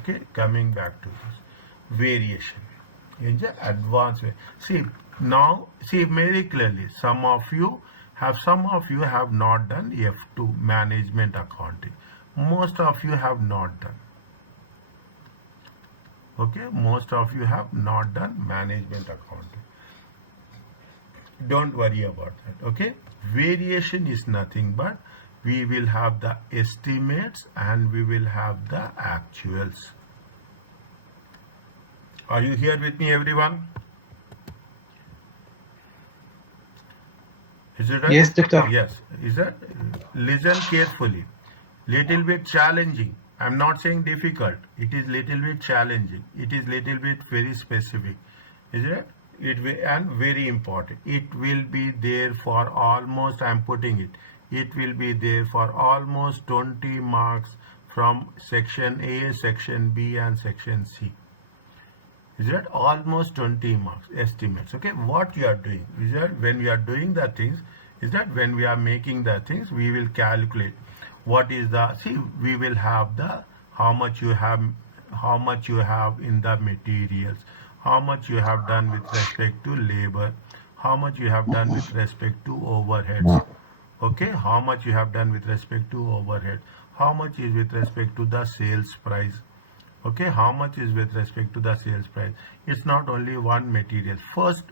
Okay, coming back to this variation in the advanced way. See now, see very clearly. Some of you have not done F2 management accounting. Most of you have not done. Okay, most of you have not done management accounting. Don't worry about that. Okay, variation is nothing but we will have the estimates and we will have the actuals. Are you here with me, everyone? Is it right? Yes, doctor. Yes. Is that? Listen carefully. Little bit challenging. I'm not saying difficult. It is little bit challenging. It is little bit very specific. Is it? It will, and very important. It will be there for almost. I'm putting it. It will be there for almost 20 marks from section A, section B, and section C. Is that almost 20 marks estimates? Okay, what you are doing is that when we are doing the things, is that when we are making the things, we will calculate what is the, see, we will have the how much you have in the materials, how much you have done with respect to labor, how much you have done with respect to overheads. Okay, how much you have done with respect to overhead, how much is with respect to the sales price. Okay, how much is with respect to the sales price. It's not only one material. First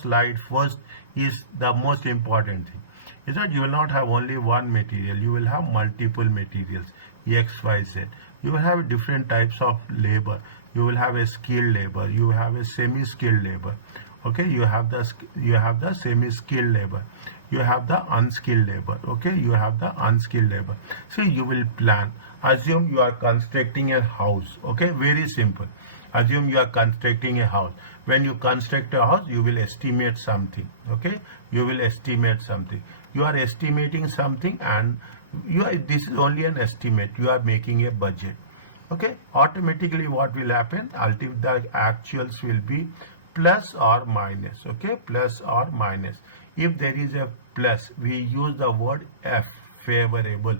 slide first is the most important thing, is that you will not have only one material, you will have multiple materials, X, Y, Z. You will have different types of labor. You will have a skilled labor, you have a semi-skilled labor. Okay, you have the semi-skilled labor, you have the unskilled labor. Okay, you have the unskilled labor. So you will plan. Assume you are constructing a house. Okay, very simple. Assume you are constructing a house. When you construct a house, you will estimate something. Okay, you will estimate something. You are estimating something, and this is only an estimate. You are making a budget. Okay, automatically what will happen? Ultimately, the actuals will be plus or minus. Okay, plus or minus. If there is a plus, we use the word F, favorable.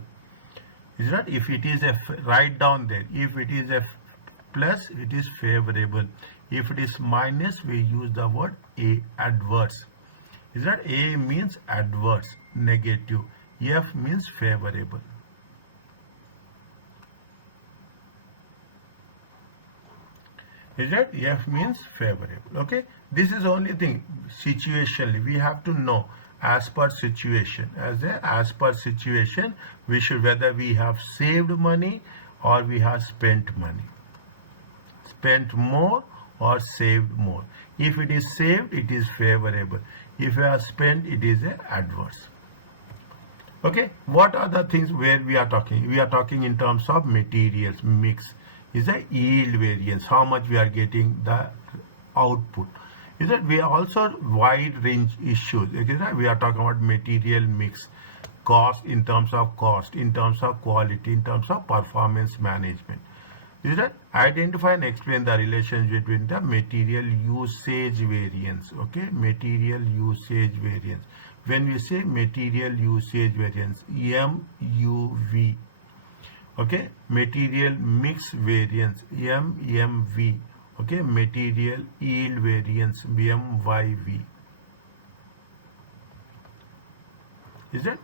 Is that? If it is a, write down there. If it is a plus, it is favorable. If it is minus, we use the word A, adverse. Is that? A means adverse, negative. F means favorable. Is that? F means favorable. Okay, this is only thing. Situationally, we have to know as per situation. As per situation, we should, whether we have saved money or we have spent money, spent more or saved more. If it is saved, it is favorable. If you have spent, it is adverse. Okay, what are the things where we are talking? We are talking in terms of materials mix. Is a yield variance, how much we are getting the output. Is that we are also wide range issues. Okay, we are talking about material mix, cost in terms of cost, in terms of quality, in terms of performance management. Is that identify and explain the relationship between the material usage variance. Okay, material usage variance. When we say material usage variance, MUV. Okay, material mix variance, MMV. Okay, material yield variance, MYV. Is that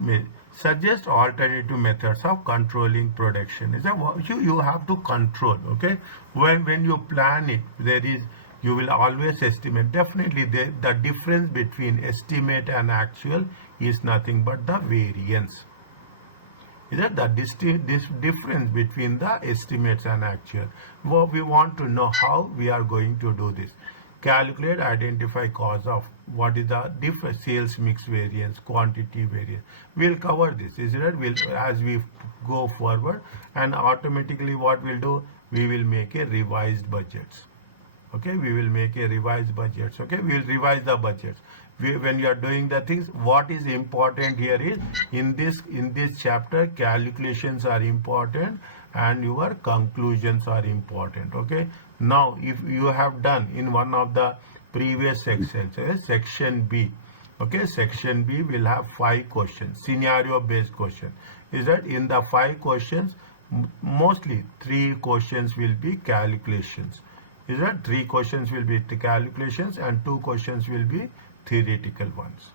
suggest alternative methods of controlling production? Is that what you have to control? Okay, when you plan it, there is, you will always estimate. Definitely the difference between estimate and actual is nothing but the variance. Is that this difference between the estimates and actual? Well, we want to know how we are going to do this. Calculate, identify cause of what is the different sales mix variance, quantity variance. We'll cover this. Is it? We'll, as we go forward, and automatically what we'll do, we will make a revised budgets. Okay, we will make a revised budgets. Okay, we will revise the budgets. When you are doing the things, what is important here is in this chapter, calculations are important and your conclusions are important. Okay, now if you have done in one of the previous sections, section B. Okay, section B will have 5 questions, scenario based question. Is that in the 5 questions, Mostly 3 questions will be calculations. Is that 3 questions will be the calculations and 2 questions will be theoretical ones.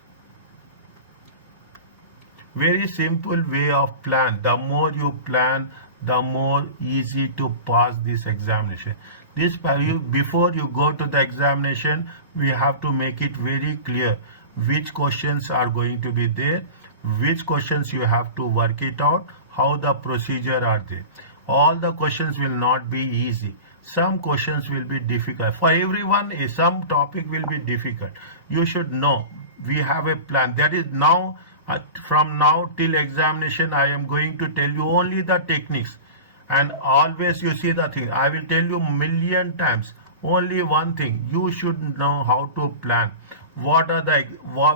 Very simple way of plan. The more you plan, the more easy to pass this examination. This before you go to the examination, we have to make it very clear which questions are going to be there, which questions you have to work it out, how the procedure are there. All the questions will not be easy. Some questions will be difficult. For everyone, some topic will be difficult. You should know we have a plan. That is now, from now till examination, I am going to tell you only the techniques. And always you see the thing. I will tell you million times. Only one thing. You should know how to plan. What are the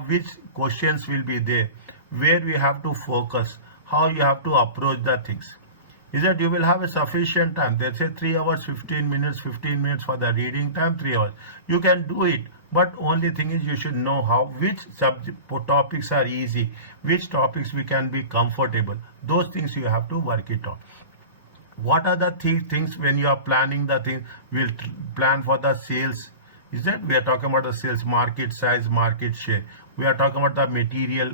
which questions will be there, where we have to focus, how you have to approach the things. Is that you will have a sufficient time. They say 3 hours, 15 minutes, 15 minutes for the reading time, 3 hours. You can do it. But only thing is you should know which subject topics are easy, which topics we can be comfortable. Those things you have to work it out. What are the things when you are planning the thing? We'll plan for the sales. Is that we are talking about the sales, market size, market share. We are talking about the material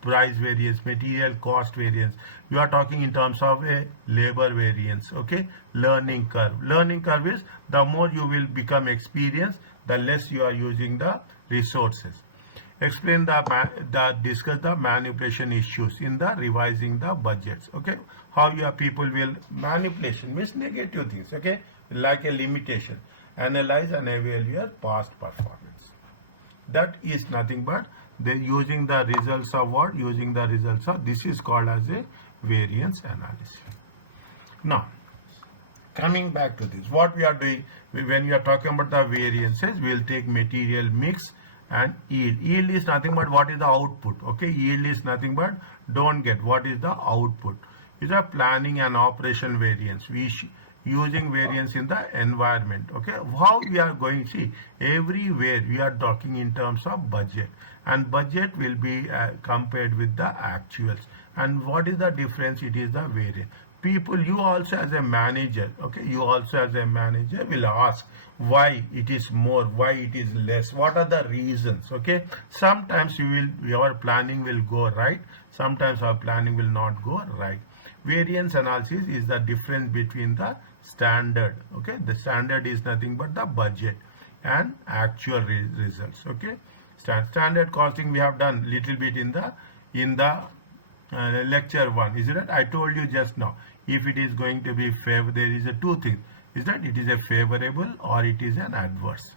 price variance, material cost variance. You are talking in terms of a labor variance. Okay, learning curve. Learning curve is the more you will become experienced, the less you are using the resources. Explain discuss the manipulation issues in the revising the budgets. Okay, how your people will manipulation means negative things. Okay, like a limitation. Analyze and evaluate past performance. That is nothing but they using the results of what? Using the results of this is called as a variance analysis. Now, coming back to this, what we are doing when we are talking about the variances, we will take material mix and yield. Yield is nothing but what is the output. Okay, yield is nothing but don't get what is the output. Is a planning and operation variance. We using variance in the environment. Okay, how we are going to see everywhere we are talking in terms of budget, and budget will be compared with the actuals. And what is the difference? It is the variance. People, you also as a manager, okay, you also as a manager will ask why it is more, why it is less, what are the reasons. Okay, sometimes your planning will go right, sometimes our planning will not go right. Variance analysis is the difference between the standard. Okay, the standard is nothing but the budget and actual results. Okay, standard costing we have done little bit in the lecture 1. Is it right? I told you just now, if it is going to be favor, there is a 2 things. Is that it is a favorable or it is an adverse.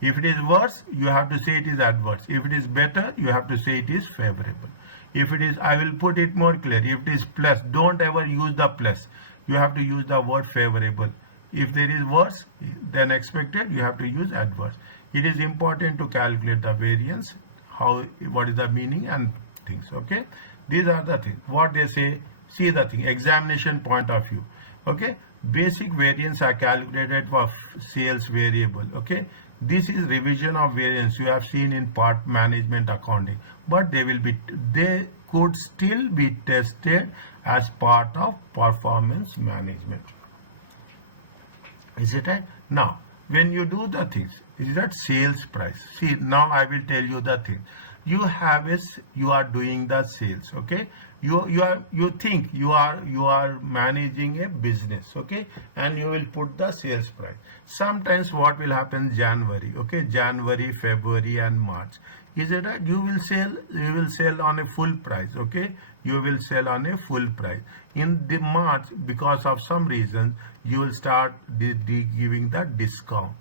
If it is worse, you have to say it is adverse. If it is better, you have to say it is favorable. If it is, I will put it more clear. If it is plus, don't ever use the plus. You have to use the word favorable. If there is worse than expected, you have to use adverse. It is important to calculate the variance, what is the meaning and things. Okay, these are the things. What they say, see the thing, examination point of view. Okay, basic variance are calculated for sales variable. Okay, this is revision of variance you have seen in part management accounting, but they could still be tested as part of performance management. Is it right? Now, when you do the things, is that sales price? See, now I will tell you the thing. You are doing the sales. Okay, you think you are managing a business. Okay, and you will put the sales price. Sometimes what will happen January, okay, January, February and March, is it right? You will sell on a full price. Okay, you will sell on a full price. In the March, because of some reason, you will start giving the discount.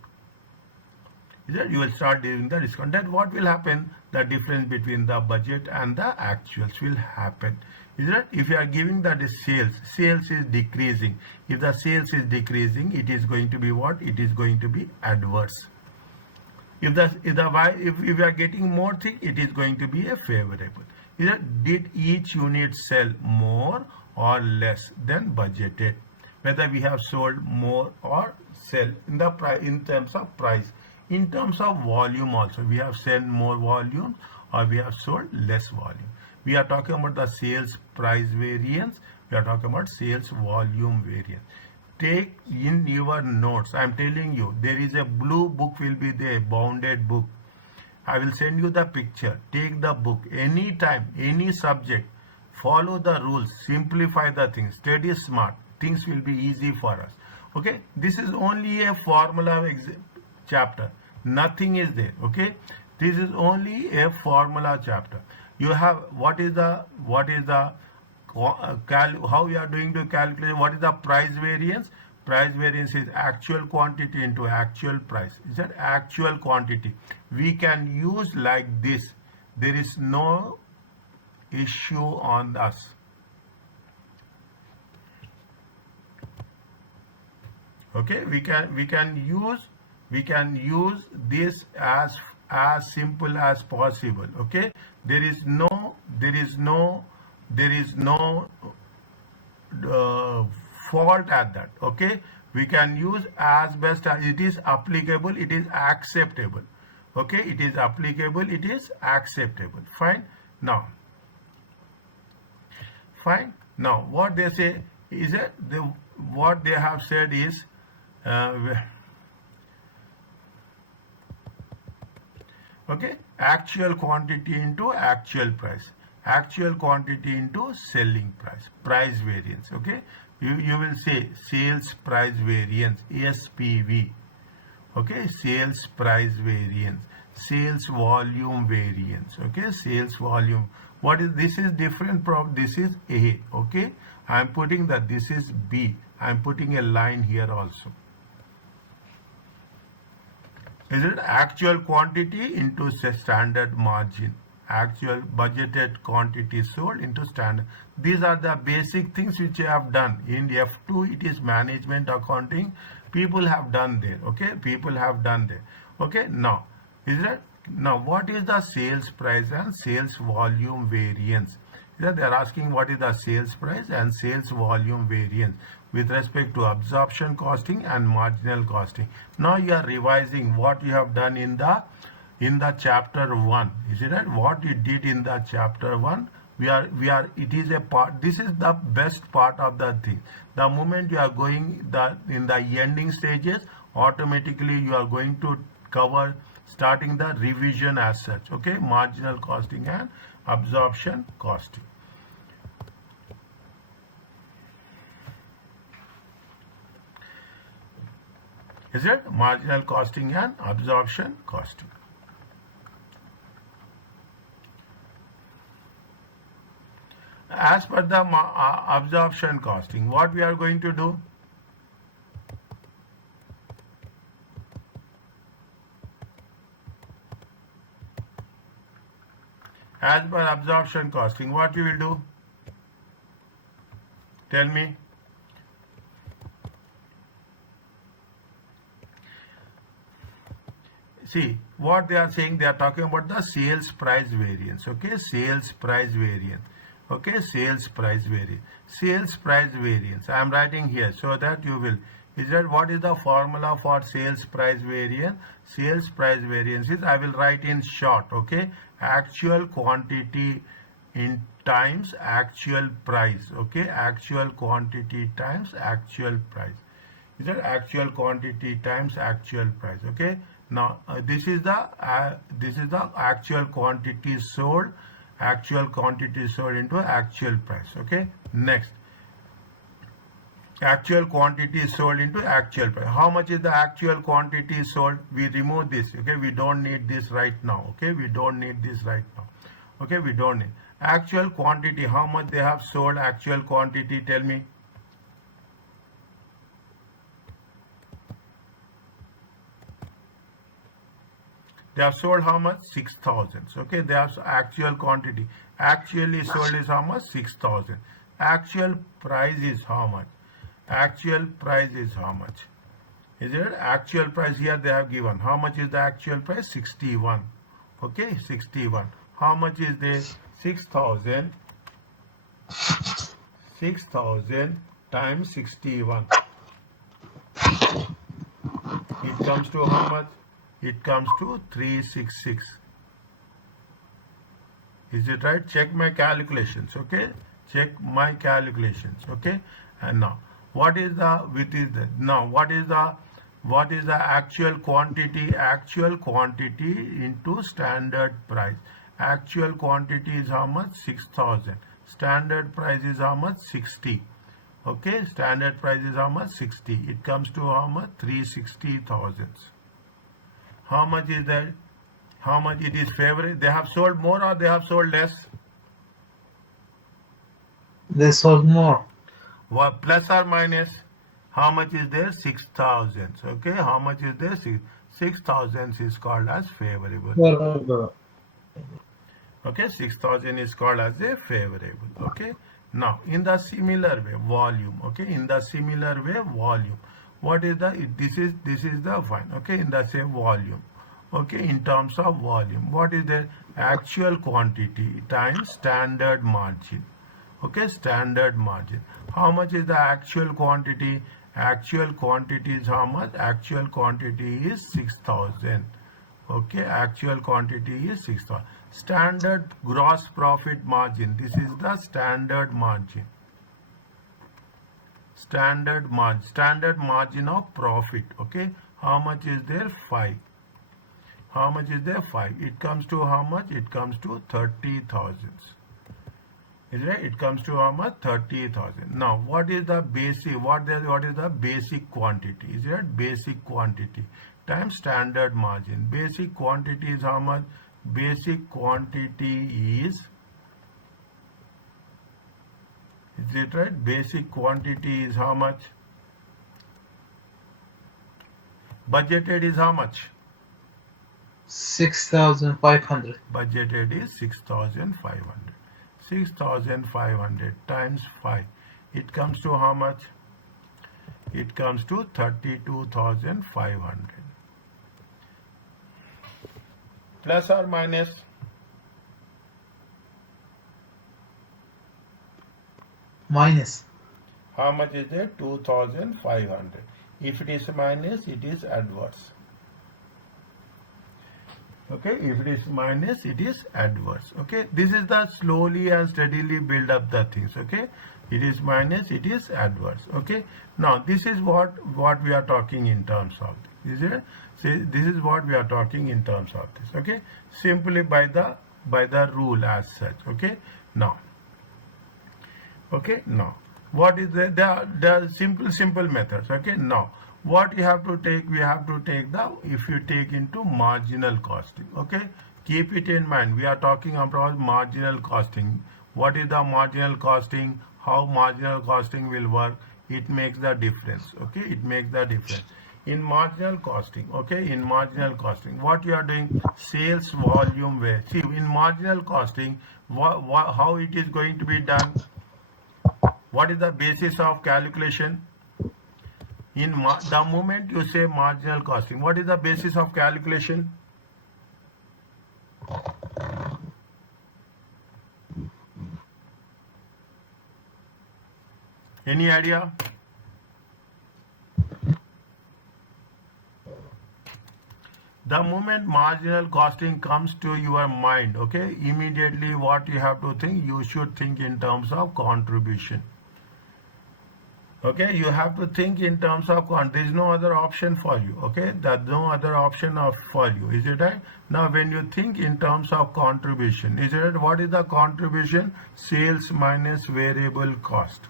Is that you will start giving the discount. That what will happen? The difference between the budget and the actuals will happen. Is that if you are giving that sales is decreasing. If the sales is decreasing, it is going to be what? It is going to be adverse. If you are getting more thing, it is going to be a favorable. Is that did each unit sell more or less than budgeted? Whether we have sold more or sell in terms of price. In terms of volume also, we have sold more volume or we have sold less volume. We are talking about the sales price variance We are talking about sales volume variance. Take in your notes. I am telling you, there is a blue book will be there, bounded book. I will send you the picture. Take the book. Anytime, any subject, follow the rules, simplify the things, study smart. Things will be easy for us. Okay, this is only a formula chapter. Nothing is there. Okay, this is only a formula chapter. You have how you are doing to calculate what is the price variance. Price variance is actual quantity into actual price. Is that actual quantity? We can use like this. There is no issue on us. Okay, we can use this as simple as possible. Okay, there is no fault at that. Okay, we can use as best as it is applicable, it is acceptable. Okay, it is applicable, it is acceptable. Fine. Now what they say is that what they have said is okay, actual quantity into actual price, actual quantity into selling price, price variance. Okay, you will say sales price variance, SPV. Okay, sales price variance, sales volume variance. Okay, sales volume. What is this? Is different from this is A. Okay, I am putting that this is B. I am putting a line here also. Is it actual quantity into standard margin, actual budgeted quantity sold into standard? These are the basic things which I have done. In F2 it is management accounting. People have done there. Okay, people have done there. Okay, now what is the sales price and sales volume variance? They are asking what is the sales price and sales volume variance with respect to absorption costing and marginal costing. Now you are revising what you have done in the chapter 1. Is it right? What you did in the chapter 1, it is a part. This is the best part of the thing. The moment you are going in the ending stages, automatically you are going to cover starting the revision as such. Okay, marginal costing and absorption costing. Is it marginal costing and absorption costing? As per the absorption costing, what we are going to do? As per absorption costing, what you will do? Tell me. See, what they are saying, they are talking about the sales price variance. Okay, sales price variance. Okay, sales price variance. Sales price variance. I am writing here so that you will. Is that what is the formula for sales price variance? Sales price variance is, I will write in short. Okay, actual quantity in times actual price. Okay, actual quantity times actual price. Is that actual quantity times actual price? Okay. Now this is the actual quantity sold, into actual price. Okay. Next, actual quantity sold into actual price. How much is the actual quantity sold? We remove this. Okay, we don't need this right now. Okay, we don't need this right now. Okay, we don't need actual quantity. How much they have sold? Actual quantity. Tell me. They have sold how much? 6,000. Okay, they have actual quantity. Actually sold is how much? 6,000. Actual price is how much? Actual price is how much? Is it actual price here they have given? How much is the actual price? 61. Okay, 61. How much is this? 6,000. 6,000 times 61. It comes to how much? It comes to 366. Is it right? Check my calculations. Okay, check my calculations. Okay, and now what is the now what is the actual quantity? Actual quantity into standard price. Actual quantity is how much? 6,000. Standard price is how much? 60. Okay, standard price is how much? 60. It comes to how much? 360,000. How much is that? How much it is favorable? They have sold more or they have sold less? They sold more. What, plus or minus? How much is there? 6,000. Okay, how much is there? 6,000 is called as favorable. Favorable. Okay, 6,000 is called as a favorable. Okay, now in the similar way, volume. Okay, in the similar way, volume. What is the, this is the fine. Okay, in the same volume. Okay, in terms of volume, what is the actual quantity times standard margin? Okay, standard margin. How much is the actual quantity? Actual quantity is how much? Actual quantity is 6,000. Okay, actual quantity is 6,000. Standard gross profit margin. This is the standard margin. Standard margin of profit. Okay, how much is there? 5. How much is there? 5. It comes to how much? It comes to 30,000. Is right? It comes to how much? 30,000. Now, what is the basic? What is the basic quantity? Is it basic quantity times standard margin? Basic quantity is how much? Basic quantity is it right? Basic quantity is how much? Budgeted is how much? 6,500. Budgeted is 6,500. 6,500 times 5. It comes to how much? It comes to 32,500. Plus or minus? Minus. How much is it? 2,500. If it is minus, it is adverse. Okay, if it is minus, it is adverse. Okay, this is the slowly and steadily build up the things. Okay, it is minus, it is adverse. Okay, now this is what we are talking in terms of this. Is it? See, this is what we are talking in terms of this. Okay, simply by the rule as such. Okay, now. Okay, now what is the simple methods. Okay, now what you have to take? We have to take the, if you take into marginal costing. Okay, keep it in mind. We are talking about marginal costing. What is the marginal costing? How marginal costing will work? It makes the difference. Okay, it makes the difference in marginal costing. Okay, in marginal costing, what you are doing? Sales volume way. See, in marginal costing, how it is going to be done? What is the basis of calculation? In the moment you say marginal costing, what is the basis of calculation? Any idea? The moment marginal costing comes to your mind, okay, immediately what you have to think? You should think in terms of contribution. Okay, you have to think in terms of there is no other option for you. Okay, there's no other option for you. Is it right? Now, when you think in terms of contribution, is it right? What is the contribution? Sales minus variable cost.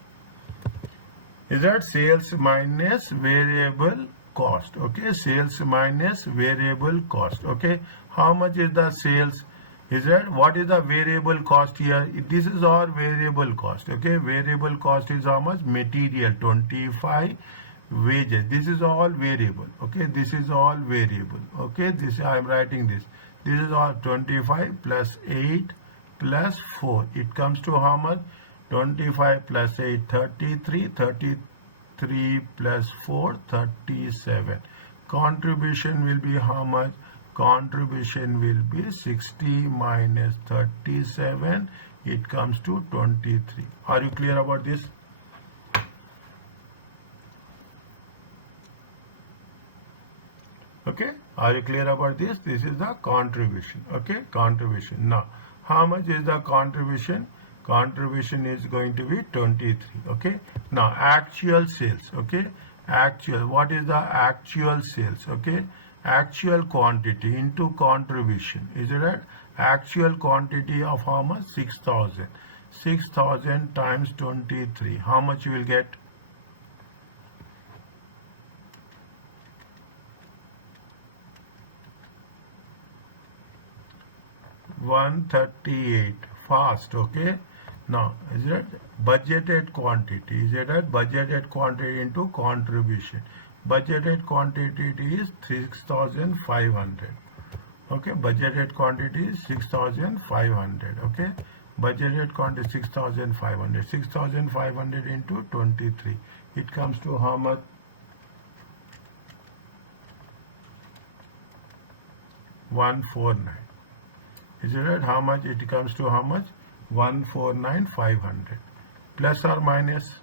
Is that sales minus variable cost? Okay, sales minus variable cost. Okay, how much is the sales? Is that what is the variable cost here? This is our variable cost. Okay, variable cost is how much? Material 25, wages. This is all variable. Okay, this is all variable. Okay, this I am writing this. This is all 25 plus 8 plus 4. It comes to how much? 25 plus 8, 33. 33 plus 4, 37. Contribution will be how much? Contribution will be 60 minus 37. It comes to 23. Are you clear about this? Okay, are you clear about this? This is the contribution. Okay, contribution. Now, how much is the contribution? contribution is going to be 23. Okay, now actual sales. Okay, actual, what is the actual sales? Okay, actual quantity into contribution, is it right? Actual quantity of how much? 6,000. 6,000 times 23, how much you will get? 138. Fast. Okay, now is it budgeted quantity? Is it right? Budgeted quantity into contribution. Budgeted quantity is 6,500. Okay, budgeted quantity is 6,500. Okay, budgeted quantity 6,500. 6,500 into 23, it comes to how much? 149. Is it right? How much it comes to? How much? 149,500. Plus or minus?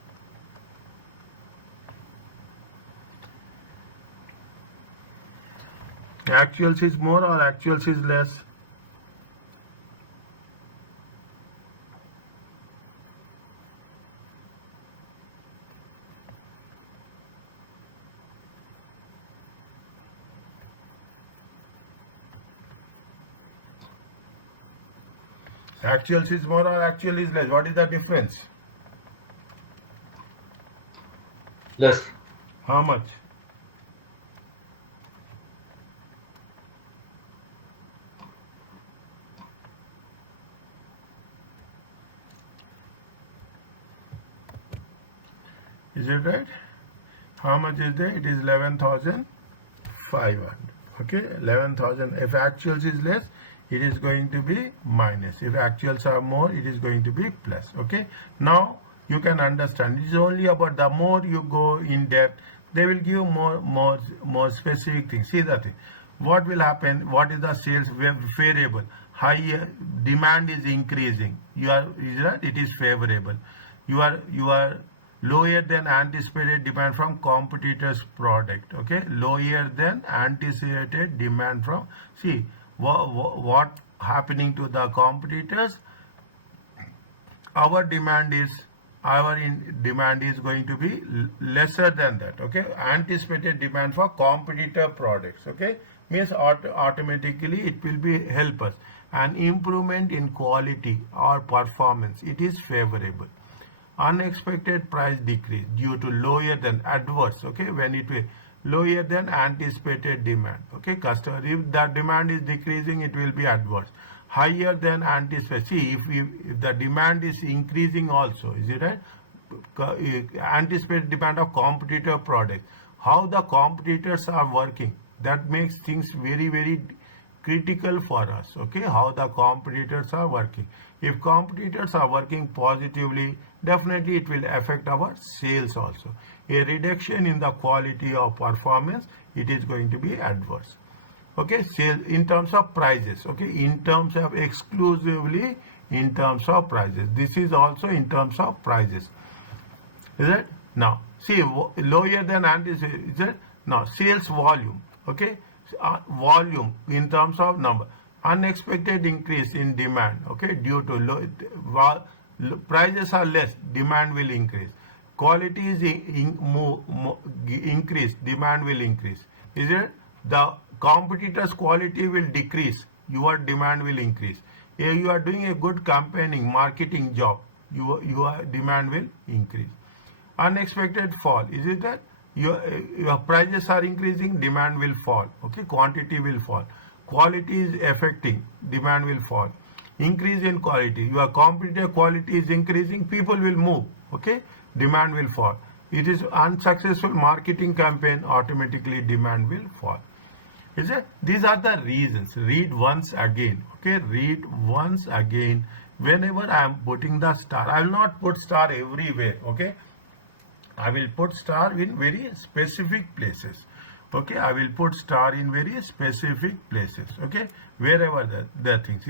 Actuals is more or actuals is less? Actuals is more or actual is less? What is the difference? Less. How much? Is it right? How much is there? It is 11,500. Okay, 11,000. If actuals is less, it is going to be minus. If actuals are more, it is going to be plus. Okay, now you can understand. It is only about the more you go in depth, they will give more specific things. See that thing. What will happen? What is the sales variable? Higher demand is increasing. Is that it is favorable. You are lower than anticipated demand from competitors' product. Okay, lower than anticipated demand from. See what happening to the competitors. Our demand is going to be lesser than that. Okay, anticipated demand for competitor products. Okay, means automatically it will be help us. An improvement in quality or performance, it is favorable. Unexpected price decrease due to lower than adverse. Okay, when it will lower than anticipated demand. Okay, customer, if the demand is decreasing, it will be adverse. Higher than anticipated. See, if the demand is increasing also, is it right? Anticipated demand of competitor products. How the competitors are working, that makes things very critical for us. Okay, how the competitors are working. If competitors are working positively, definitely it will affect our sales also. A reduction in the quality of performance, it is going to be adverse. Okay, sales in terms of prices. Okay, in terms of exclusively in terms of prices. This is also in terms of prices. Is it? Now, see, lower than anticipated. Is it? Now, sales volume. Okay, volume in terms of number. Unexpected increase in demand. Okay, due to prices are less, demand will increase. Quality is increase, demand will increase. Is it? The competitor's quality will decrease, your demand will increase. If you are doing a good campaigning, marketing job, your demand will increase. Unexpected fall, is it that? Your prices are increasing, demand will fall. Okay, quantity will fall. Quality is affecting, demand will fall. Increase in quality, your competitor quality is increasing, people will move. Okay, demand will fall. It is unsuccessful marketing campaign, automatically demand will fall. Is it? These are the reasons. Read once again. Okay, read once again. Whenever I am putting the star, I will not put star everywhere. Okay, I will put star in very specific places. Okay, I will put star in very specific places. Okay, wherever the things.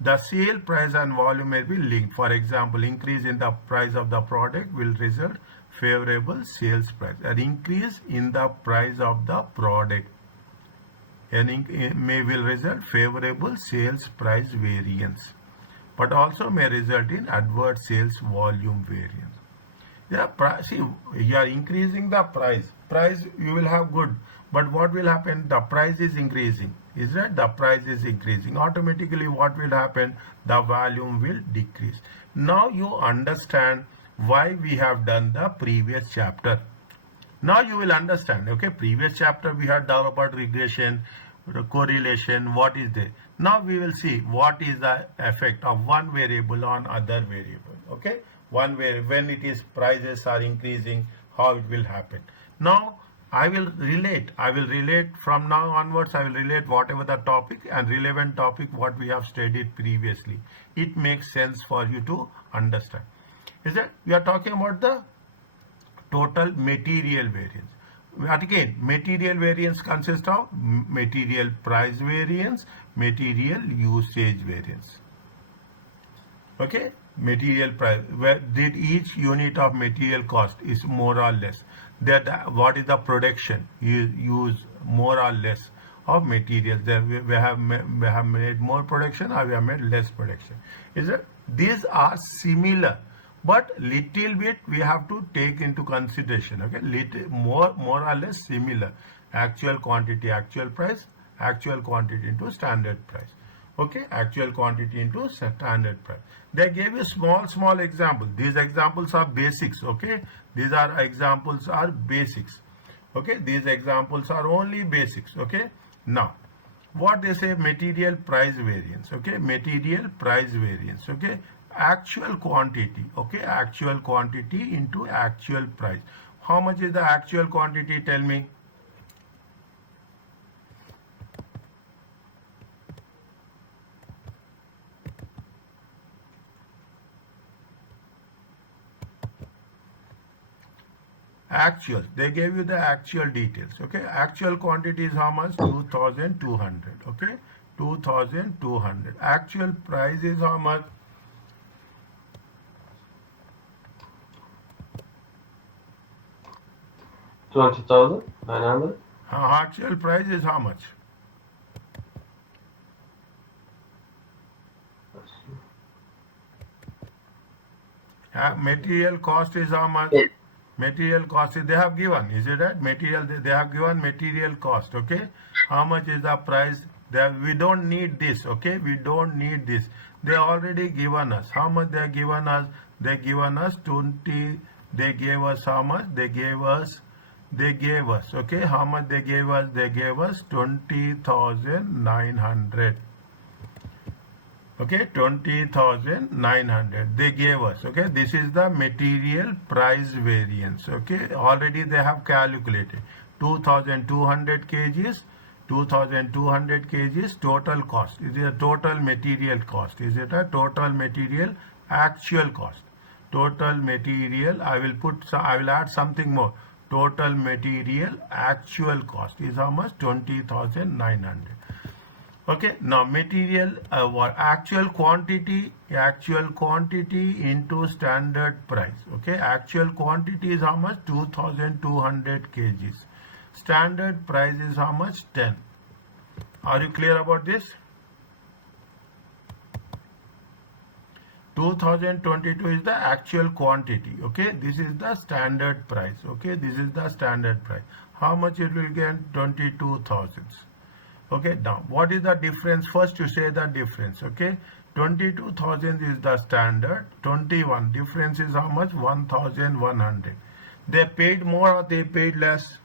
The sale price and volume may be linked. For example, increase in the price of the product will result favorable sales price. An increase in the price of the product will result favorable sales price variance. but also may result in adverse sales volume variance. Yeah, see, you are increasing the price. Price you will have good, but what will happen? The price is increasing. Is that the price is increasing? Automatically, what will happen? The volume will decrease. Now you understand why we have done the previous chapter. Now you will understand. Okay, previous chapter we had done about regression, correlation. What is there? Now we will see what is the effect of one variable on other variable. Okay, one variable when it is prices are increasing, how it will happen. Now I will relate. I will relate from now onwards. I will relate whatever the topic and relevant topic what we have studied previously. It makes sense for you to understand. Is that we are talking about the total material variance. But again, material variance consists of material price variance, material usage variance. Okay, material price, where did each unit of material cost is more or less. That what is the production? You use more or less of materials. We have made more production or we have made less production. Is it? These are similar, but little bit we have to take into consideration. Okay, little more or less similar. Actual quantity, actual price, actual quantity into standard price. Okay, actual quantity into standard price. They gave you small examples. These examples are basics. Okay, these are examples are basics. Okay, these examples are only basics. Okay, now what they say, material price variance. Okay, material price variance. Okay, actual quantity. Okay, actual quantity into actual price. How much is the actual quantity? Tell me. Actual, they gave you the actual details. Okay, actual quantity is how much? 2200. Okay, 2200. Actual price is how much? 20,900. Actual price is how much? Material cost is how much? Material cost is they have given. Is it right? Material they have given material cost. Okay, how much is the price? We don't need this. Okay, we don't need this. They already given us. How much they have given us? They given us 20. They gave us how much? They gave us. Okay, how much they gave us? They gave us 20,900. Okay, 20,900 they gave us. Okay, this is the material price variance. Okay, already they have calculated 2,200 kgs, 2,200 kgs total cost. Is it a total material cost? Is it a total material actual cost? Total material, I will add something more. Total material actual cost is how much? 20,900. Okay, now material actual quantity into standard price. Okay, actual quantity is how much? 2200 kgs. Standard price is how much? 10. Are you clear about this? 2022 is the actual quantity. Okay, this is the standard price. Okay, this is the standard price. How much it will get? 22,000. Okay, now what is the difference? First you say the difference. Okay, 22,000 is the standard. 21 difference is how much? 1,100. They paid more or they paid less?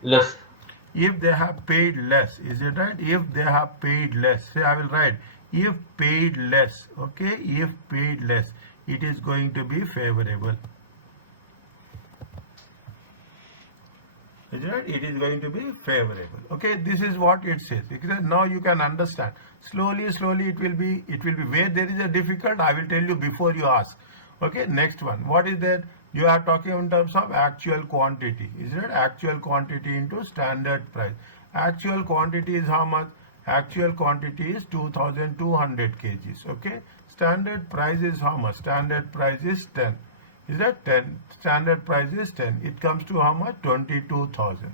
Less. If they have paid less, is it right? If they have paid less, say I will write if paid less. Okay, if paid less, it is going to be favorable. It is going to be favorable. Okay, this is what it says. Now you can understand. Slowly it will be where there is a difficult, I will tell you before you ask. Okay, next one. What is that? You are talking in terms of actual quantity. Is it actual quantity into standard price? Actual quantity is how much? Actual quantity is 2,200 kgs. Okay, standard price is how much? Standard price is 10. Is that 10? Standard price is 10. It comes to how much? 22,000.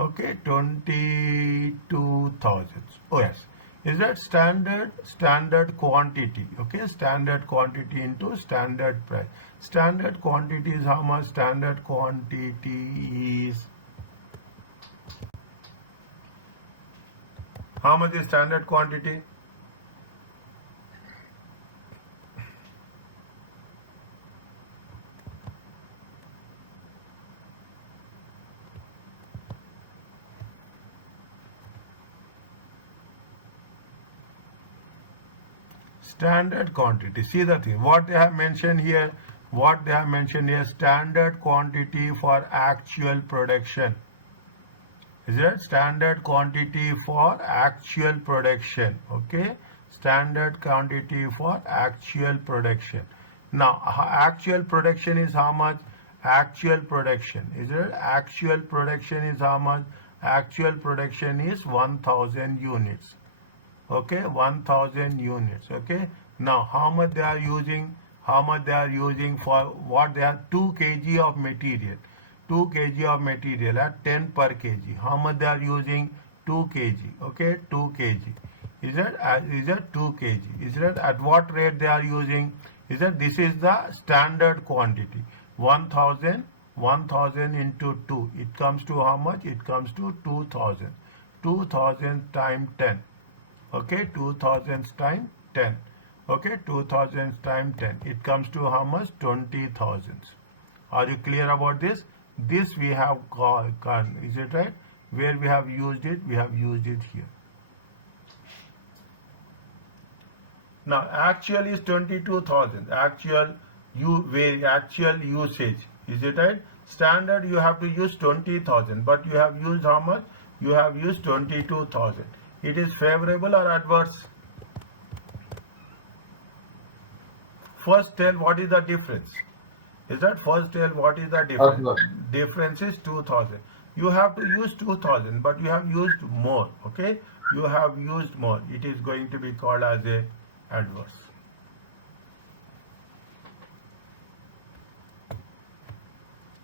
Okay, 22,000. Oh yes. Is that standard quantity? Okay, standard quantity into standard price. Standard quantity is how much? Standard quantity is how much is standard quantity? Standard quantity. See the thing. What they have mentioned here? What they have mentioned here? Standard quantity for actual production. Is it standard quantity for actual production? Okay, standard quantity for actual production. Now, actual production is how much? Actual production is it? Actual production is how much? Actual production is 1,000 units. Okay, 1,000 units. Okay, now how much they are using? How much they are using for what? They are 2 kg of material. 2 kg of material at 10 per kg. How much they are using? 2 kg. Okay, 2 kg. Is that 2 kg? Is that at what rate they are using? Is that this is the standard quantity? 1,000 into 2. It comes to how much? It comes to 2,000. 2,000 times 10. Okay, 2,000 times 10. Okay, 2,000 times 10. It comes to how much? 20,000. Are you clear about this? This we have gone, is it right? Where we have used it? We have used it here. Now, actual is 22,000. Actual usage. Is it right? Standard you have to use 20,000, but you have used how much? You have used 22,000. It is favorable or adverse? First tell what is the difference. Is that first tell what is the difference? Adverse. Difference is 2,000. You have to use 2,000, but you have used more. Okay, you have used more. It is going to be called as a adverse.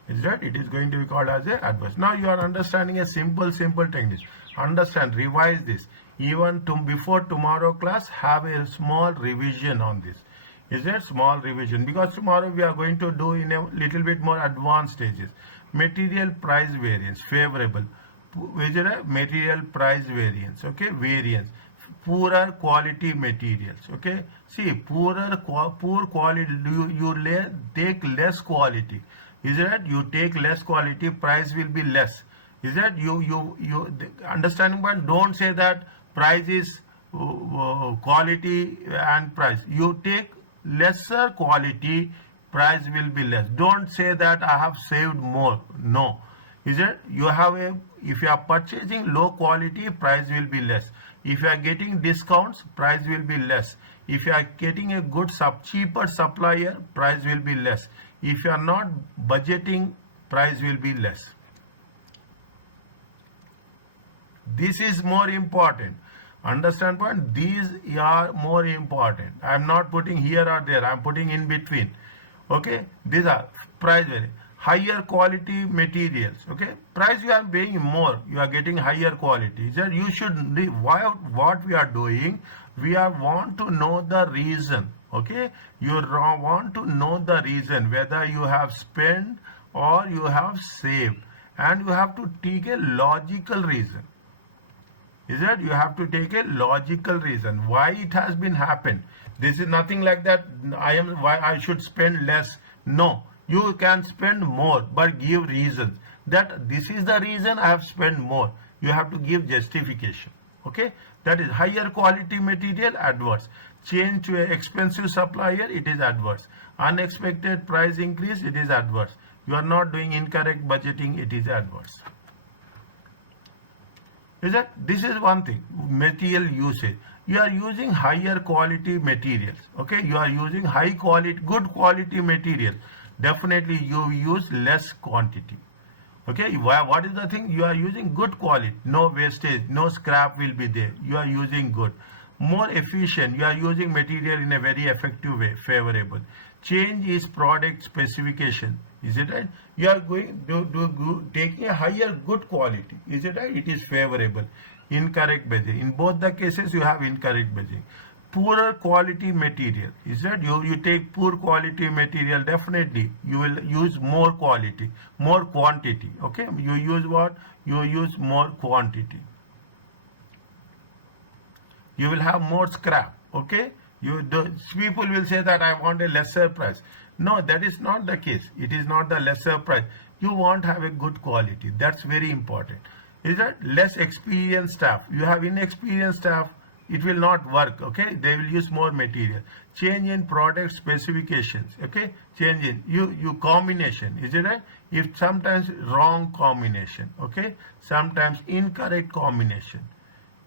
Is that it is going to be called as a adverse. Now you are understanding a simple technique. Understand, revise this. Even before tomorrow class, have a small revision on this. Is there small revision? Because tomorrow we are going to do in a little bit more advanced stages. Material price variance, favorable. Is it a material price variance? Okay, variance. Poorer quality materials. Okay, see, poor quality. You take less quality. Is it? You take less quality, price will be less. Is that you understanding? But don't say that price is quality and price. You take lesser quality, price will be less. Don't say that I have saved more. No. Is it? You have if you are purchasing low quality, price will be less. If you are getting discounts, price will be less. If you are getting a good cheaper supplier, price will be less. If you are not budgeting, price will be less. This is more important. Understand point? These are more important. I am not putting here or there. I am putting in between. Okay? These are price very higher quality materials. Okay? Price you are paying more. You are getting higher quality. So you should what we are doing. We want to know the reason. Okay? You want to know the reason whether you have spent or you have saved, and you have to take a logical reason. Is that you have to take a logical reason why it has been happened. This is nothing like that. Why I should spend less. No, you can spend more, but give reasons that this is the reason I have spent more. You have to give justification. Okay, that is higher quality material, adverse. Change to an expensive supplier, it is adverse. Unexpected price increase, it is adverse. You are not doing incorrect budgeting, it is adverse. Is that this is one thing? Material usage. You are using higher quality materials. Okay, you are using good quality material. Definitely you use less quantity. Okay, what is the thing? You are using good quality, no wastage, no scrap will be there. You are using good. More efficient, you are using material in a very effective way, favorable. Change is product specification. Is it right? You are going to taking a higher good quality. Is it right? It is favorable. Incorrect budgeting. In both the cases, you have incorrect budgeting. Poorer quality material. Is that you take poor quality material, definitely you will use more quality, more quantity. Okay, you use what? You use more quantity. You will have more scrap. Okay, the people will say that I want a lesser price. No, that is not the case. It is not the lesser price. You want to have a good quality. That's very important. Is that less experienced staff? You have inexperienced staff, it will not work. Okay, they will use more material. Change in product specifications. Okay, change in you combination. Is it right? If sometimes wrong combination. Okay, sometimes incorrect combination.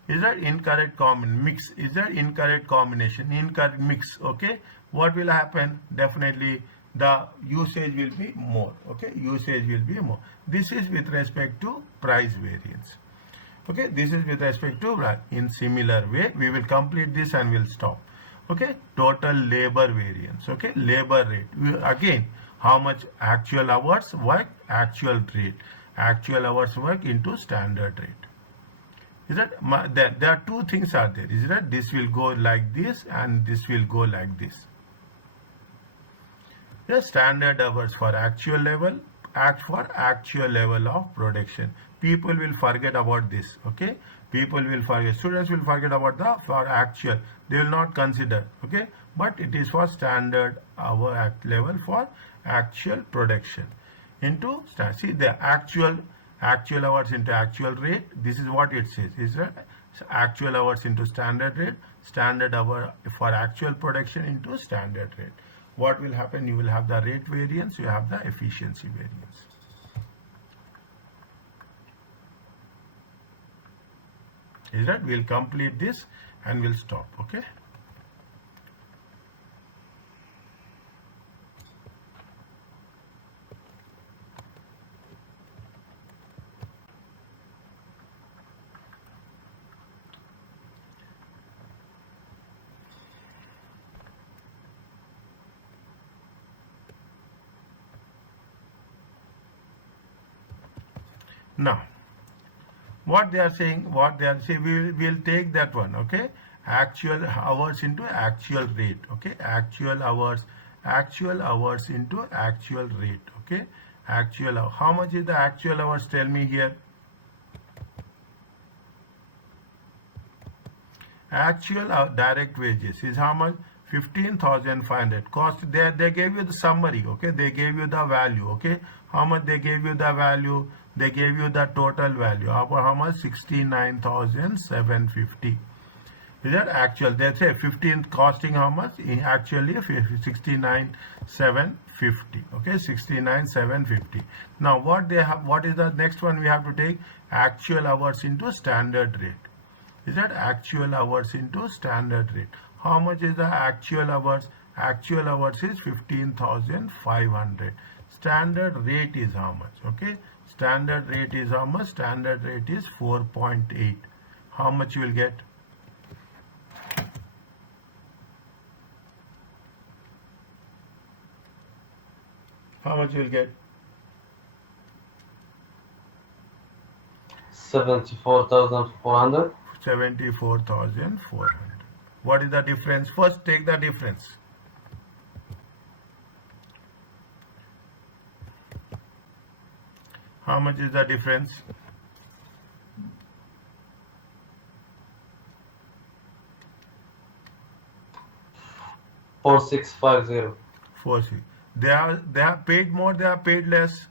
Is that incorrect mix? Is that incorrect combination? Incorrect mix. Okay, what will happen? Definitely the usage will be more. Okay, usage will be more. This is with respect to price variance. Okay, this is with respect to in similar way we will complete this and we'll stop. Okay, total labor variance. Okay, labor rate. Again, how much actual hours work, actual rate, actual hours work into standard rate. Is that there are two things are there? Is that this will go like this and this will go like this? The standard hours for actual level, actual level of production. People will forget about this. Okay, people will forget. Students will forget about the for actual. They will not consider. Okay, but it is for standard hour level for actual production. Into see the actual hours into actual rate. This is what it says. Is that actual hours into standard rate, standard hour for actual production into standard rate. What will happen? You will have the rate variance, you have the efficiency variance. Is that we'll complete this and we'll stop. Okay. Now, what they are saying, we'll take that one. Okay, actual hours into actual rate. Okay, actual hours into actual rate. Okay, actual hour. How much is the actual hours? Tell me here. Actual direct wages is how much? 15,500. Cost they gave you the summary. Okay, they gave you the value. Okay, how much they gave you the value? They gave you the total value. How much? 69,750. Is that actual? They say 15 costing how much? Actually 69,750. Okay, 69,750. Now what they have? What is the next one we have to take? Actual hours into standard rate. Is that actual hours into standard rate? How much is the actual hours? Actual hours is 15,500. Standard rate is how much? Okay, standard rate is how much? Standard rate is 4.8. How much you will get? How much you will get? 74,400. 74,400. What is the difference? First take the difference. How much is the difference? $4,650. 4C. They have paid more, they have paid less.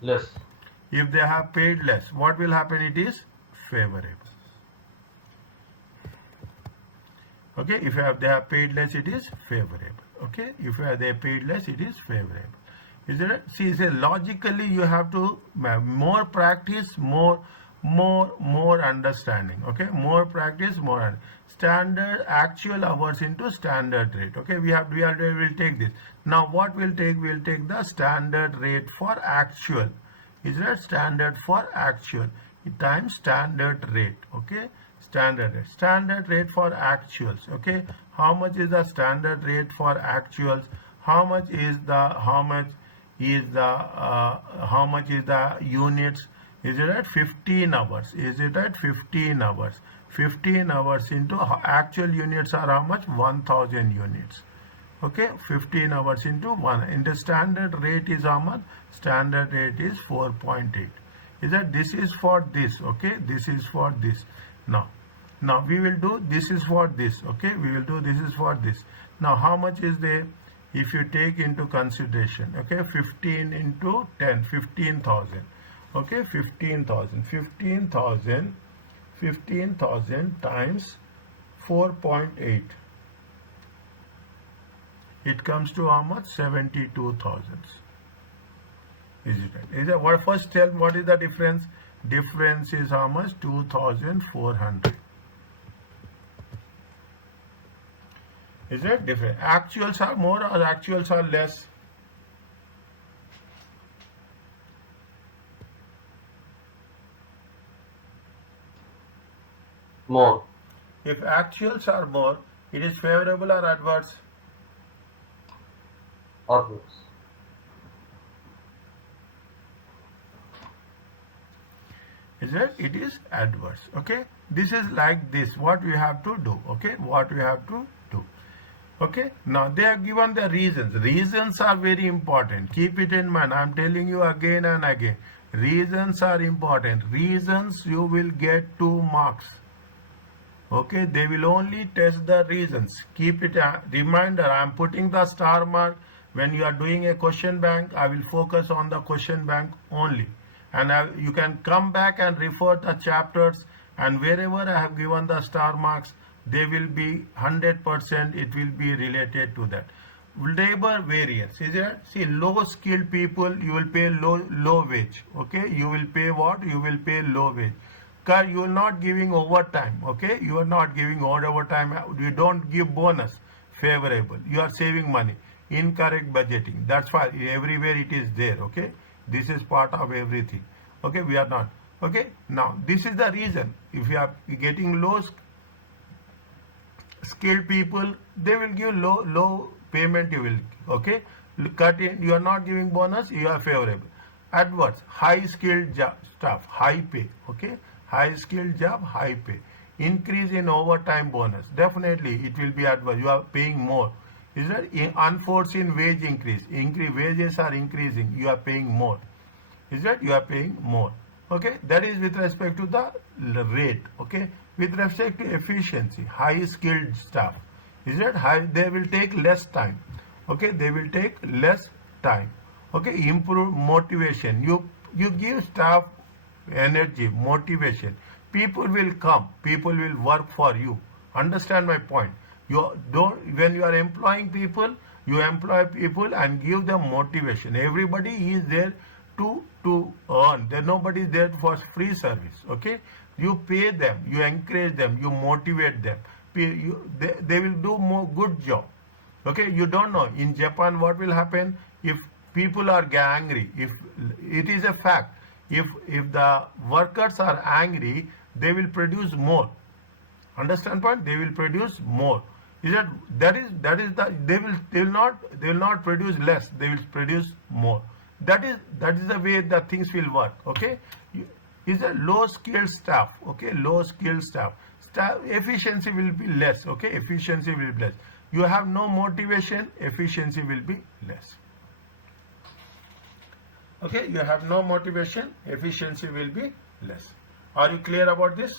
Less. If they have paid less, what will happen? It is favorable. Okay, if they have paid less, it is favorable. Okay, if they paid less, it is favorable. Is it? See, say logically you have to have more practice, more understanding. Okay, more practice, more standard actual hours into standard rate. Okay, we will take this. Now what we'll take? We'll take the standard rate for actual. Is that standard for actual times standard rate? Okay, Standard rate. Standard rate for actuals. Okay, how much is the standard rate for actuals? How much is the units? Is it at 15 hours? Is it at 15 hours? 15 hours into actual units are how much? 1000 units. Okay, 15 hours into 1. And the standard rate is how much? Standard rate is 4.8. Is that this is for this? Okay, this is for this. Now we will do this is for this. Okay, we will do this is for this. Now how much is there? If you take into consideration, okay, 15 into 10, 15,000. Okay, 15,000 times 4.8. It comes to how much? 72,000. Is it right? Is that what? First tell what is the difference? Difference is how much? 2,400. Is that different? Actuals are more or actuals are less? More. If actuals are more, it is favorable or adverse? Adverse. Is that it is adverse? Okay, this is like this. What we have to do? Okay, what we have to do? Okay, now they have given the reasons. Reasons are very important. Keep it in mind. I am telling you again and again. Reasons are important. Reasons you will get 2 marks. Okay, they will only test the reasons. Keep it a reminder. I am putting the star mark. When you are doing a question bank, I will focus on the question bank only. And you can come back and refer the chapters, and wherever I have given the star marks, they will be 100%, it will be related to that. Labor variance, is it? See, low skilled people, you will pay low wage. Okay, you will pay what? You will pay low wage. Because you are not giving overtime. Okay, you are not giving overtime. You don't give bonus. Favorable. You are saving money. Incorrect budgeting. That's why everywhere it is there. Okay, this is part of everything. Okay, we are not. Okay, now this is the reason. If you are getting low skilled people, they will give low payment. You will, okay, cut in. You are not giving bonus, you are favorable. Adverse, high skilled job staff, high pay. Okay, high skilled job, high pay. Increase in overtime bonus, definitely it will be adverse. You are paying more. Is that unforeseen wage increase? Wages are increasing, you are paying more. Is that you are paying more? Okay, that is with respect to the rate. Okay, with respect to efficiency, high skilled staff, is that high? They will take less time. Okay, they will take less time. Okay, improve motivation. You give staff energy, motivation. People will come. People will work for you. Understand my point? You don't. When you are employing people, you employ people and give them motivation. Everybody is there to earn. There nobody is there for free service. Okay, you pay them, you encourage them, you motivate them. They will do more good job. Okay, you don't know in Japan what will happen if people are angry. If it is a fact, if the workers are angry, they will produce more. Understand point? They will produce more. Is that is the they will not produce less. They will produce more. That is the way the things will work. Okay, is a low skilled staff. Okay, low skilled staff efficiency will be less. Okay, efficiency will be less. You have no motivation, efficiency will be less. Okay, you have no motivation, efficiency will be less. Are you clear about this?